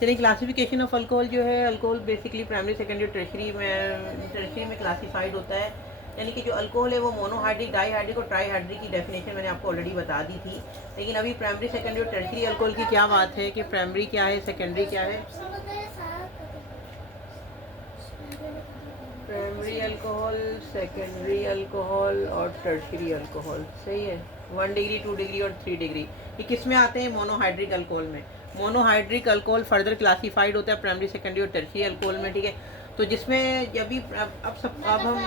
चलिए, classification of alcohol जो है, alcohol basically primary secondary tertiary में क्लासिफाइड होता है। यानी कि जो अल्कोहल है वो मोनोहाइड्रिक, डाईहाइड्रिक और ट्राईहाइड्रिक की डेफिनेशन मैंने आपको ऑलरेडी बता दी थी। लेकिन अभी प्राइमरी सेकेंडरी और टर्शरी अल्कोहल की क्या बात है कि प्राइमरी क्या है, सेकेंडरी क्या है। प्राइमरी अल्कोहल, सेकेंडरी अल्कोहल और टर्शरी अल्कोहल, सही है। 1 डिग्री, 2 डिग्री और 3 डिग्री, ये किस में आते हैं? मोनोहाइड्रिक अल्कोहल में। मोनोहाइड्रिक अल्कोहल फर्दर क्लासिफाइड होता है प्राइमरी सेकेंडरी और टर्शरी अल्कोहल में, ठीक है। तो जिसमें जब भी अब हम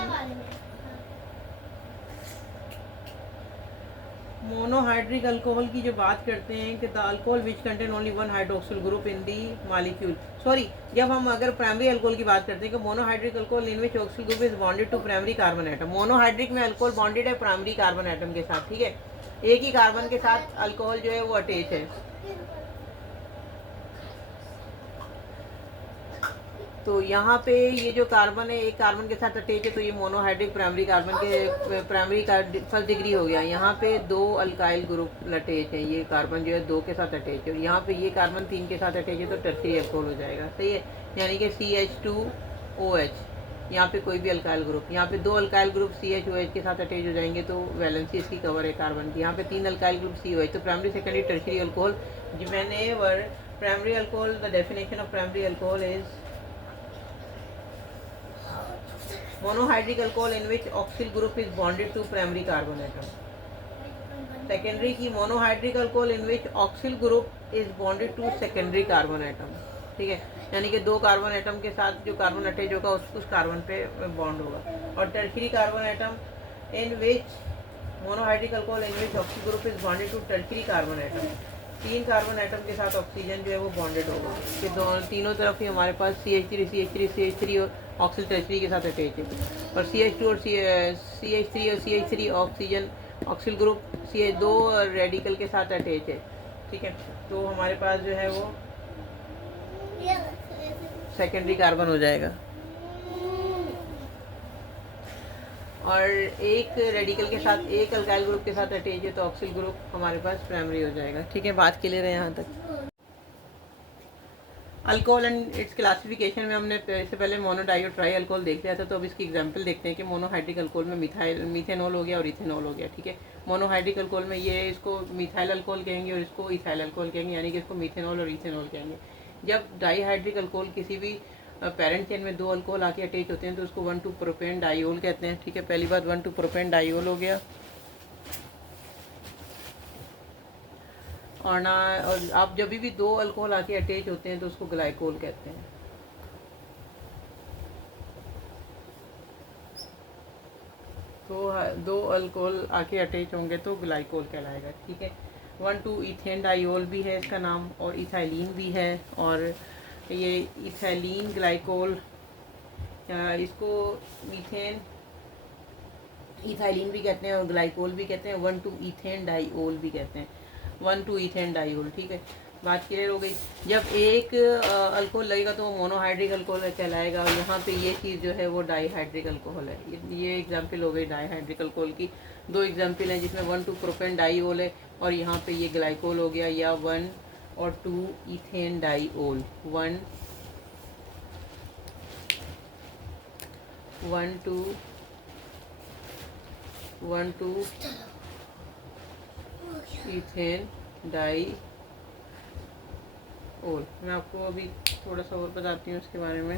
मोनोहाइड्रिक अल्कोहल की जो बात करते हैं कि the alcohol which contain only one hydroxyl group in the molecule, sorry, जब हम अगर प्राइमरी अल्कोहल की बात करते हैं कि monohydric alcohol in which hydroxyl group is bonded to primary carbon atom. Monohydric में अल्कोहल बॉन्डेड है प्राइमरी कार्बन एटम के साथ, ठीक है। एक ही कार्बन के साथ अल्कोहल जो है वो अटैच है। तो यहाँ पे ये जो कार्बन है एक कार्बन के साथ अटैच है, तो ये मोनोहाइड्रिक प्राइमरी कार्बन के प्राइमरी का फर्स्ट डिग्री हो गया। यहाँ पे 2 अल्काइल ग्रुप अटैच है, ये कार्बन जो है 2 के साथ अटैच है, और यहाँ पे ये कार्बन 3 के साथ अटैच है, तो टर्शरी अल्कोहल हो जाएगा, सही है। यानी कि CH2OH, यहाँ पे कोई भी अल्काइल ग्रुप, यहाँ पे 2 अल्काइल ग्रुप CHOH के साथ अटैच हो जाएंगे, तो वैलेंसी इसकी कवर है कार्बन की। यहाँ पे 3 अल्काइल ग्रुप COH, तो प्राइमरी सेकेंडरी टर्शरी अल्कोहल। मैंने primary alcohol, the definition of primary alcohol is monohydric alcohol in which oxyl group is bonded to primary carbon atom. Secondary की monohydric alcohol in which hydroxyl group is bonded to secondary carbon atom, ठीक है। यानी कि 2 carbon atom के साथ जो carbon attach होगा उस कार्बन पे बॉन्ड होगा। और tertiary carbon atom in which monohydric alcohol in which hydroxyl group is bonded to tertiary carbon atom, 3 carbon atom के साथ ऑक्सीजन जो है वो बॉन्डेड होगा, कि दोनों तीनों तरफ ही हमारे पास CH3 और ऑक्सिल टर्शरी के साथ अटैच है। और CH2 और CH3 oxygen ऑक्सिल group CH2 radical के साथ अटैच है, ठीक है। तो हमारे पास जो है वो सेकेंडरी कार्बन हो जाएगा। और एक रेडिकल के साथ, एक अल्काइल ग्रुप के साथ अटैच है, तो ऑक्सिल ग्रुप हमारे पास प्राइमरी हो जाएगा, ठीक है। बात क्लियर है यहाँ तक। अल्कोहल एंड इट्स क्लासिफिकेशन में हमने इससे पहले मोनो, डाई और ट्राई अल्कोहल देख लिया था। तो अब इसकी एग्जांपल देखते हैं कि मोनोहाइड्रिक अल्कोहल में मीथेनॉल हो गया और इथेनॉल हो गया, ठीक है। मोनोहाइड्रिक अल्कोहल में ये इसको मिथाइल अल्कोहल कहेंगे और इसको इथाइल अल्कोहल कहेंगे, यानी कि इसको मीथेनॉल और इथेनॉल कहेंगे। जब डाईहाइड्रिक अल्कोहल किसी भी पेरेंट चेन में 2 अल्कोहल आके अटैच होते हैं तो उसको 1,2 प्रोपेन डाइओल कहते हैं, ठीक है। पहली बात 1,2 प्रोपेन डाइओल हो गया। और ना, और आप जब भी 2 अल्कोहल आके अटैच होते हैं तो उसको ग्लाइकोल कहते हैं। तो 2 अल्कोहल आके अटैच होंगे तो ग्लाइकोल कहलाएगा, ठीक है। 1,2 इथेन डाइओल भी है इसका नाम, और इथाइलिन भी है। और ये इथाइलिन ग्लाइकोल, इसको मीथेन इथाइलिन भी कहते हैं और ग्लाइकोल भी कहते हैं। 1,2 इथेन डाइओल भी कहते हैं, 1,2 इथेन डाइओल, ठीक है। बात क्लियर हो गई। जब एक अल्कोहल लगेगा तो वो मोनोहाइड्रिक अल्कोहल कहलाएगा, और यहाँ पे ये चीज़ जो है वो डाईहाइड्रिक अल्कोहल है। ये एग्जाम्पल हो गई डाईहाइड्रिक अल्कोहल की। 2 एग्जाम्पल हैं जिसमें 1,2 प्रोपेन डाइओल है, और यहाँ पे ये ग्लाइकोल हो गया, या 1 और 2 इथेन डाइओल, 1 2 इथेन डाई ओल। मैं आपको अभी थोड़ा सा और बताती हूँ इसके बारे में।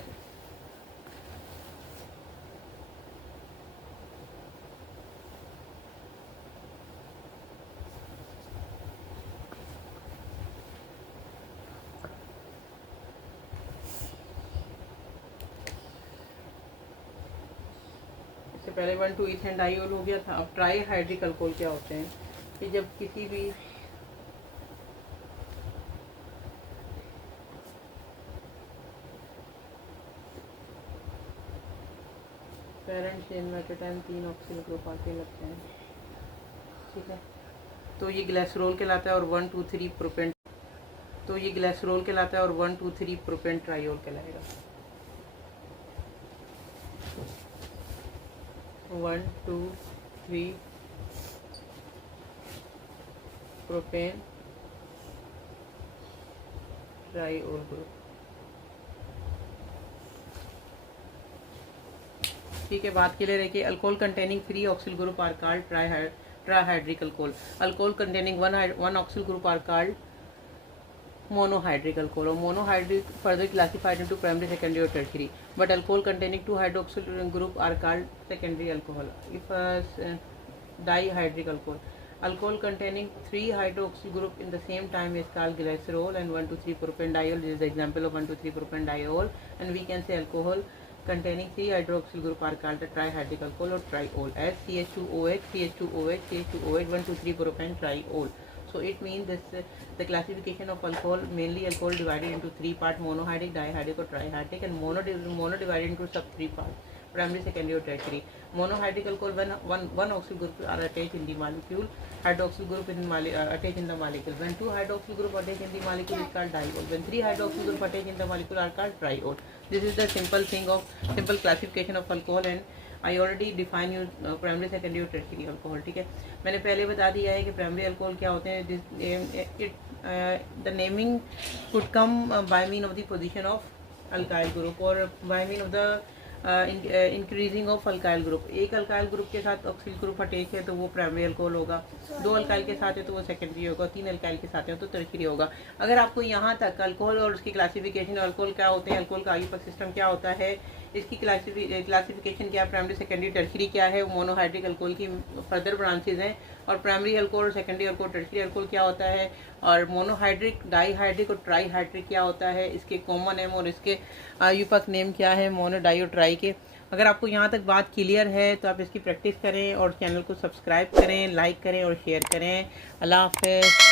इससे पहले 1,2 इथेन डाइओल हो गया था। अब ट्राई हाइड्रिक अल्कोहल क्या होते हैं कि जब किसी भी पेरेंट चेन में एट टाइम 3 ऑक्सीजन ग्रुप आके लगते हैं, ठीक है। तो ये ग्लिसरॉल कहलाता है, और 1,2 3 प्रोपेन, तो ये ग्लिसरॉल कहलाता है, और 1,2 3 प्रोपेन ट्राइओल कहलाएगा। 1 2 3 प्रोपेन ट्राइओल ग्रुप, ठीक है, बात क्लियर है कि alcohol containing 3 hydroxyl group are called trihydric alcohol. Alcohol containing 1 hydroxyl group are called monohydric alcohol, or monohydric further classified into primary, secondary or tertiary, but alcohol containing 2 hydroxyl group are called secondary alcohol. If dihydric alcohol, alcohol containing 3 hydroxyl group in the same time is called glycerol, and 1,2,3 propanediol. This is the example of 1,2,3 propanediol. And we can say alcohol containing 3 hydroxyl group are called the trihydric alcohol or triol, as CH2OH, CH2OH, CH2OH, 1,2,3 propan triol. So it means this the classification of alcohol, mainly alcohol divided into 3 parts: monohydric, dihydric or trihydric, and mono divided into sub 3 parts: primary, secondary or tertiary. Monohydric alcohol, when one oxyl group are attached in the molecule, hydroxyl group attached in the molecule. When 2 hydroxyl group attached in the molecule is called diol. When 3 hydroxyl group attached in the molecule are called triol. This is the simple classification of alcohol, and I already define you primary, secondary और tertiary alcohol. ठीक है, मैंने पहले बता दिया है कि primary alcohol क्या होते हैं. The naming could come by mean of the position of alkyl group और by mean of the increasing of alkyl group. एक अल्काइल ग्रुप के साथ ऑक्सिल ग्रुप अटैच है तो वो प्राइमरी अल्कोहल होगा, 2 अल्काइल के साथ है तो वो सेकेंडरी होगा, 3 अल्काइल के साथ है तो टर्शियरी होगा. अगर आपको यहाँ तक अल्कोहल और उसकी क्लासिफिकेशन, अल्कोहल क्या होते हैं, अल्कोहल का आयुपक सिस्टम क्या होता है, इसकी क्लासिफिकेशन क्या, प्राइमरी, सेकेंडरी, टर्शियरी क्या है, वो मोनोहाइड्रिक अल्कोहल की फर्दर ब्रांचेज हैं. और प्राइमरी अल्कोहल और सेकेंडरी अल्कोहल, टर्शियरी अल्कोहल क्या होता है, और मोनोहाइड्रिक, डाईहाइड्रिक और ट्राईहाइड्रिक क्या होता है, इसके कॉमन नेम और इसके आयुपक नेम क्या है, मोनो, डाई और ट्राई के. अगर आपको यहाँ तक बात क्लियर है तो आप इसकी प्रैक्टिस करें और चैनल को सब्सक्राइब करें, लाइक करें और शेयर करें. अल्लाह हाफ़िज़.